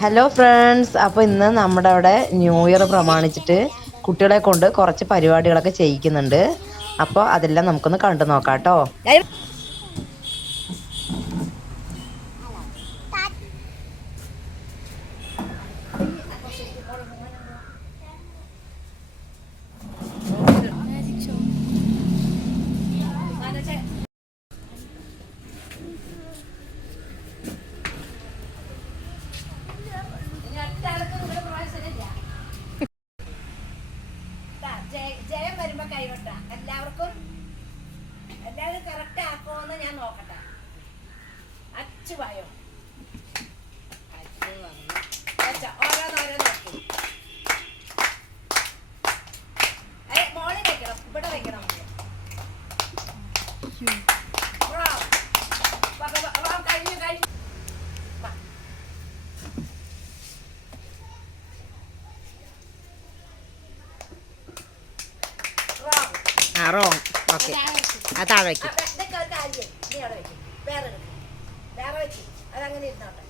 Hello friends, അപ്പോൾ ഇന്ന് നമ്മുടെ അവിടെ ന്യൂ ഇയർ പ്രമാണിച്ചിട്ട് കുട്ടികളെ കൊണ്ട് കുറച്ച് പരിപാടികളൊക്കെ ചെയ്യിക്കുന്നുണ്ട്. അപ്പോൾ അതെല്ലാം നമുക്കൊന്ന് കണ്ടു നോക്കാം കേട്ടോ. ജയം വരുമ്പോ കൈവിട്ട എല്ലാവരും കറക്റ്റ് ആക്കുമെന്ന് ഞാൻ നോക്കട്ടെ. അച്ചുവായോ ഓരോന്നോരോ നോക്കി മോളിൽ വെക്കണം, ഇവിടെ വെക്കണം. കഴിഞ്ഞു കഴിഞ്ഞു. റോങ്. ഓക്കെ, അത് താഴെ വയ്ക്കും. ഇതൊക്കെ ഒരു കാര്യം നീ അവിടെ വെക്കും, വേറെ എടുക്കും, വേറെ വെക്കും, അതങ്ങനെ ഇരുന്നോട്ടെ.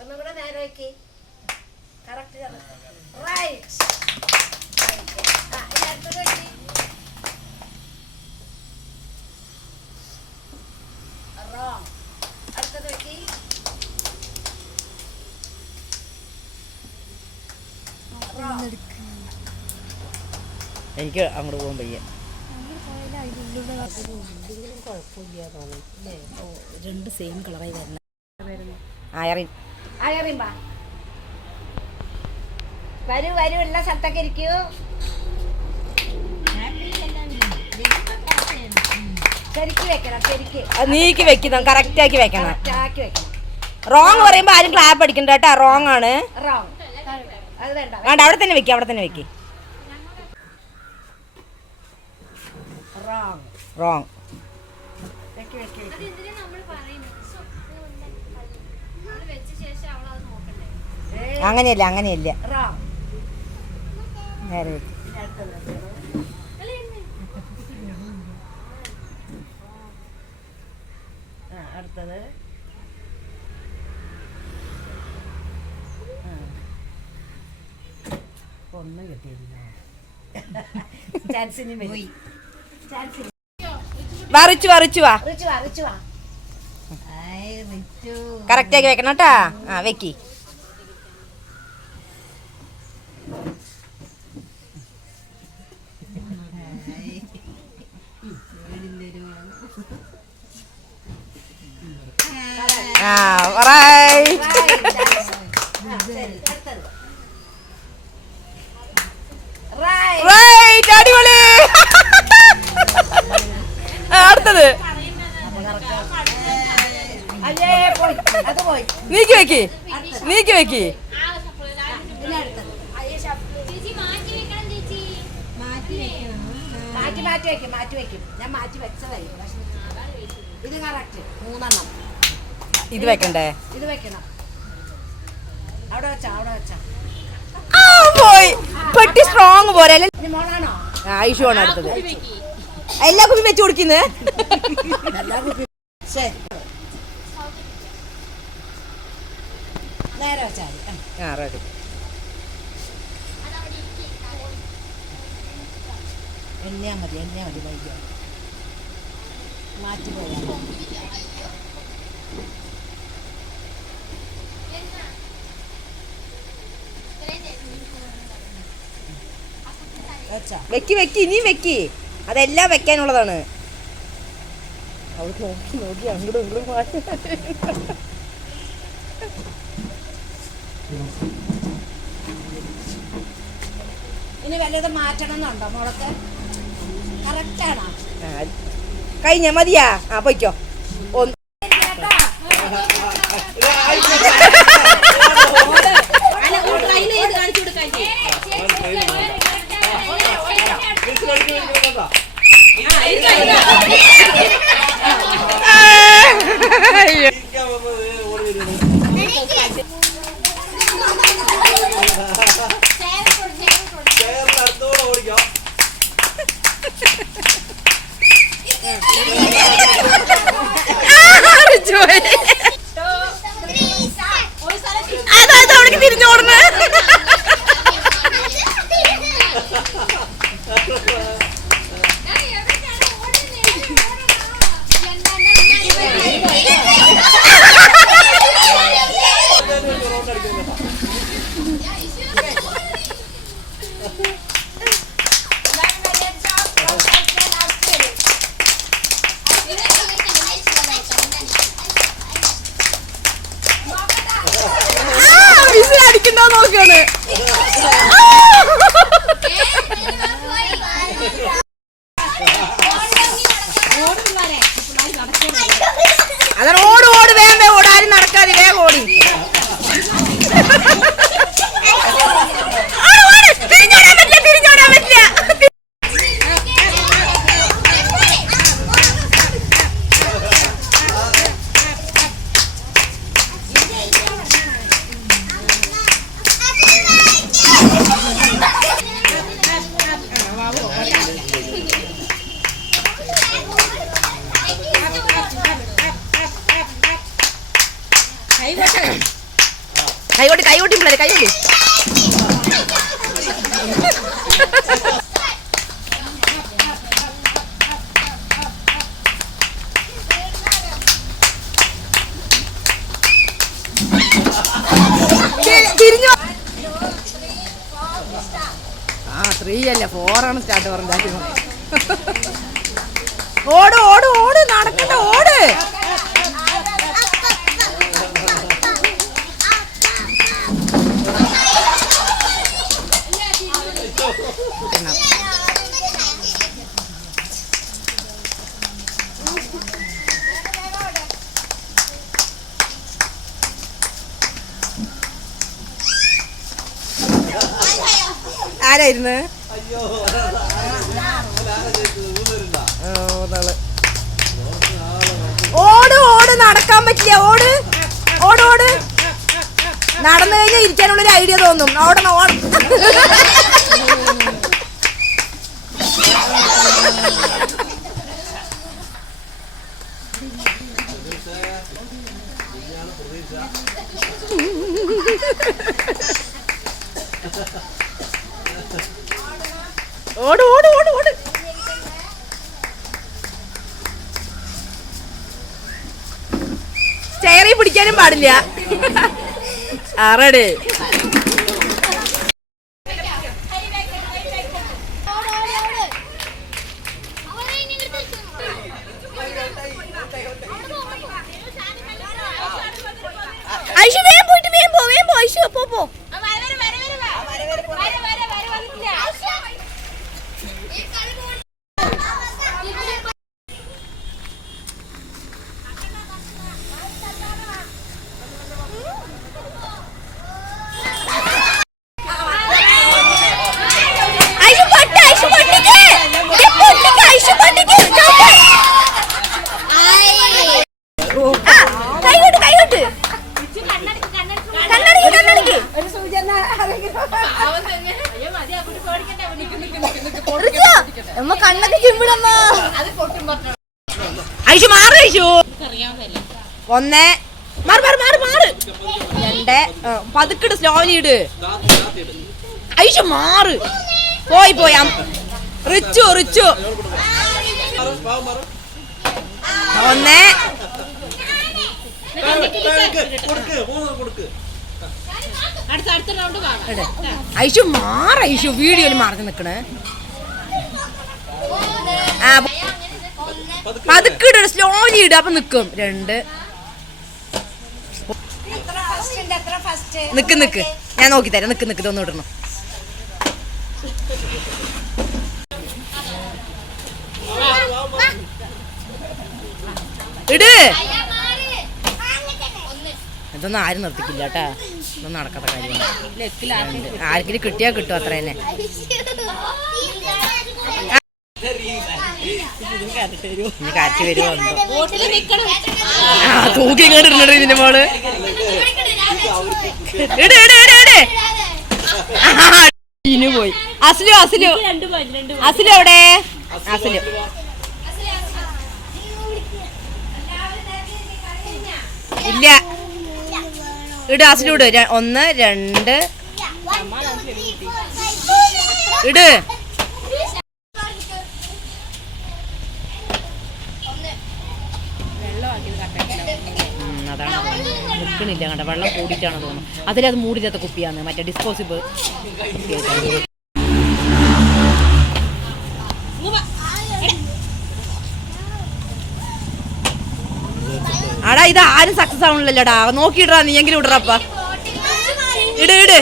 ഒന്നും കൂടെ നേരെ വെക്ക്. Correct right. ഇനി അടുത്തത് വെക്ക്. റോങ്. അടുത്തത് വെക്ക്. എനിക്ക് അങ്ങോട്ട് പോകാൻ വയ്യ. രണ്ട് സെയിം കളറായി വരണം. വരൂ വരൂ, എല്ലാ സ്ഥലത്തൊക്കെ ഇരിക്കൂ. ശരിക്ക് വെക്കണം, ശരിക്ക് നീക്കി വെക്കണം, കറക്റ്റ് ആക്കി വെക്കണം. ആക്കി വെക്കണം. റോങ് പറയുമ്പോ ആരും ക്ലാപ്പ് അടിക്കണ്ട കേട്ടോ. റോങ് ആണ്. റോങ്. അത് വേണ്ട, വേണ്ട, അവിടെ തന്നെ വെക്കി, അവിടെ തന്നെ വെക്കി. റോങ്. റോങ്. വെക്കി വെക്കി വെക്കി. അങ്ങനെയല്ല, അങ്ങനെയല്ല. റോങ്. നേരെ വെക്കി. അടുത്തത് ഒന്നും കിട്ടിയില്ല. വറിച്ചു വറിച്ചു വാ. കറക്റ്റ് ആക്കി വെക്കണം കേട്ടാ. ആ വെക്കി. അടിപൊളി. അടുത്തത് നീക്കി വെക്കി, നീക്കി വെക്കി. മാറ്റി വെക്കും, മാറ്റി വെക്കും. ഞാൻ മാറ്റി വെച്ചതായിരിക്കും. ഇത് കറക്റ്റ്. 3 എണ്ണം ഇത് വെക്കണ്ടേ? ഇത് വെക്കണം. അവിടെ വെച്ചാ, അവിടെ വെച്ചാ. പോയി. പെട്ടി സ്ട്രോങ് പോരെ. മോളാണോ? ഐഷു ആണ് അടുത്തത്. എല്ലാ കുപ്പി വെച്ച് കൊടുക്കുന്നേ. നേരെ വെച്ചാൽ റെഡി. എണ്ണയാ മതി, എണ്ണയാ മതി. വൈകി മാറ്റി പോയാ വെക്കി വെക്കി, ഇനി വെക്കി. അതെല്ലാം വെക്കാനുള്ളതാണ്. അവിടെ നോക്കി നോക്കി അങ്ങോട്ടും ഇങ്ങോട്ടും മാറ്റി. ഇനി വല്ലതും മാറ്റണം എന്നുണ്ടോ മോളൊക്കെ? കറക്റ്റാണോ? കഴിഞ്ഞ മതിയാ? ആ പൊയ്ക്കോ. ഓടിക്കോ. അതാണ് ഓട് ഓട് വേഗം വേഗം ഓട്, ആരും നടക്കാതെ വേഗം ഓടി. തിരിഞ്ഞോടാൻ പറ്റില്ല. കൈകൊട്ടി കൈകൊട്ടി പിള്ളേരെ കൈകൊട്ടി. തിരിഞ്ഞു. ആ 3 അല്ല 4 ആണ് സ്റ്റാർട്ട് പറഞ്ഞത്. ഓട് ഓട് ഓട് നടക്കണ്ട ഓട്. ആരായിരുന്നു? ഓട് ഓട് നടക്കാൻ പറ്റില്ല. ഓട് ഓട് ഓട്. നടന്നു കഴിഞ്ഞാൽ ഇരിക്കാനുള്ളൊരു ഐഡിയ തോന്നും. ഓടണം ഓടണം. ഓട് ഓട് ഓട് ഓട്. സ്റ്റെയറിൽ പിടിക്കാനും പാടില്ല. ആറടി. ഐഷു വേഗം പോയിട്ട് വേഗം പോ വേഗം പോ. ഐഷു പോ പോ. ഐഷു മാറ്. ഐഷു 1 മാറ് മാറ് മാറ് മാറ്. 2 പതുക്കിട് സ്ലോലി ഇട്. ഐഷു മാറ്. പോയി പോയി. റിച്ചു റിച്ചു 1 ഐഷു മാറ്. ഐഷു വീഡിയോയിൽ മാറി നിക്കണേ. പതുക്കിട സ്ലോലി ഇട്. അപ്പൊ നിക്കും. 2 നിക്ക് നിക്ക് ഞാൻ നോക്കി തരാം. നിക്ക് നിക്ക് ഇതൊന്നും ഇടണം. ഇട്. ഇതൊന്നും ആരും നിർത്തിക്കില്ല കേട്ടാ. ഇതൊന്നും നടക്കാത്ത കാര്യമാണ്. ആർക്കെങ്കിലും കിട്ടിയാ കിട്ടും. അത്ര തന്നെ. കാറ്റ് വരുമോ തൂക്കി ഇങ്ങോട്ട് ഇടണ ഇതിന്റെ മോള്. ഇട് ഇട് ഇട് ഇട്. ഇനി പോയി. അസ്ലു അസ്ലു അസ്ലു എവിടെ? അസ്ലു ഇല്ല. ഇട് അസ്ലു ഇട്. 1 2 ഇട്. അതാണ് നിൽക്കണില്ല കണ്ട. വെള്ളം കൂടിയിട്ടാണ് തോന്നുന്നത്. അതിലത് മൂടില്ലാത്ത കുപ്പിയാണ്. മറ്റേ ഡിസ്പോസിബിൾ. ആടാ ഇത് ആരും സക്സസ് ആവണില്ലല്ലോടാ. നോക്കിയിടാ. നീ എങ്കിലും ഇടറപ്പ. ഇട് ഇട്.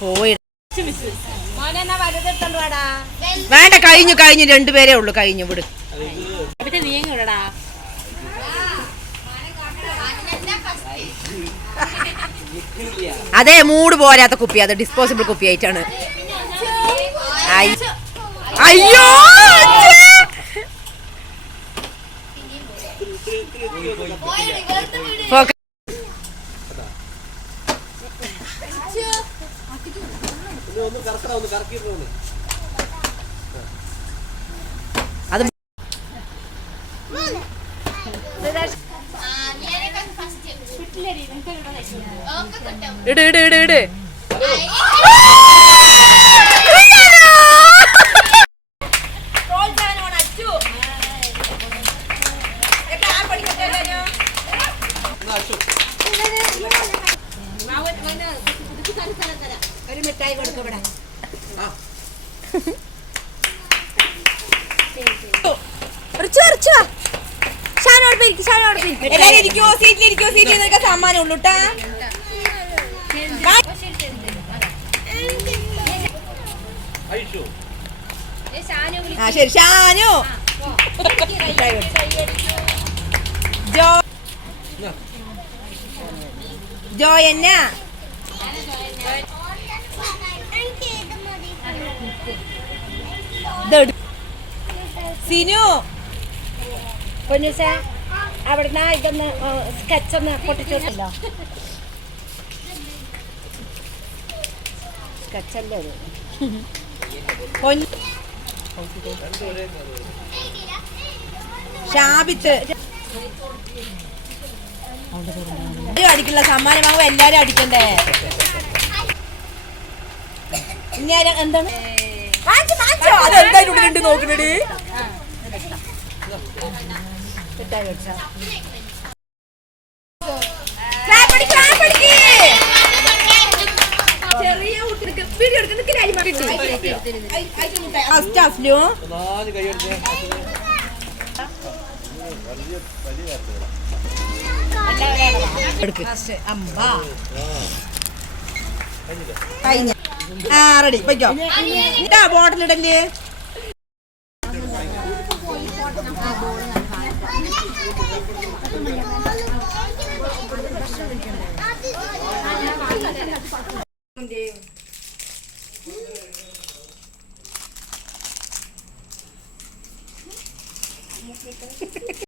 പോയി വേണ്ട, കഴിഞ്ഞു കഴിഞ്ഞു, രണ്ടുപേരേ ഉള്ളു, കഴിഞ്ഞു വിട്. അതെ, മൂട് പോരാത്ത കുപ്പി, അത് ഡിസ്പോസിബിൾ കുപ്പി ആയിട്ടാണ്. അയ്യോ അത് ഇട് ഇട് ഇട് ഇട്. ഒരു മിഠായി കൊടുക്കപ്പെടാ. സമ്മാനം ഉള്ളൂട്ടാ. ആ ശരി, ഷാനു ജോയന്ന സിനു പൊന്നൂസ അവിടുന്ന് ഇതൊന്ന് സ്കെച്ചൊന്ന് പൊട്ടിച്ചോട്ടല്ലോ. സ്കെച്ചല്ലേ ഷാബിത്ത് അടിക്കുള്ള സമ്മാനമാകുമ്പോ എല്ലാരും അടിക്കണ്ടേ? ഇനി എന്താണ് അതെന്തായാലും നോക്കണേ. റെഡി പൊയ്ക്കോ. ബോട്ടിലിടല്ലേ?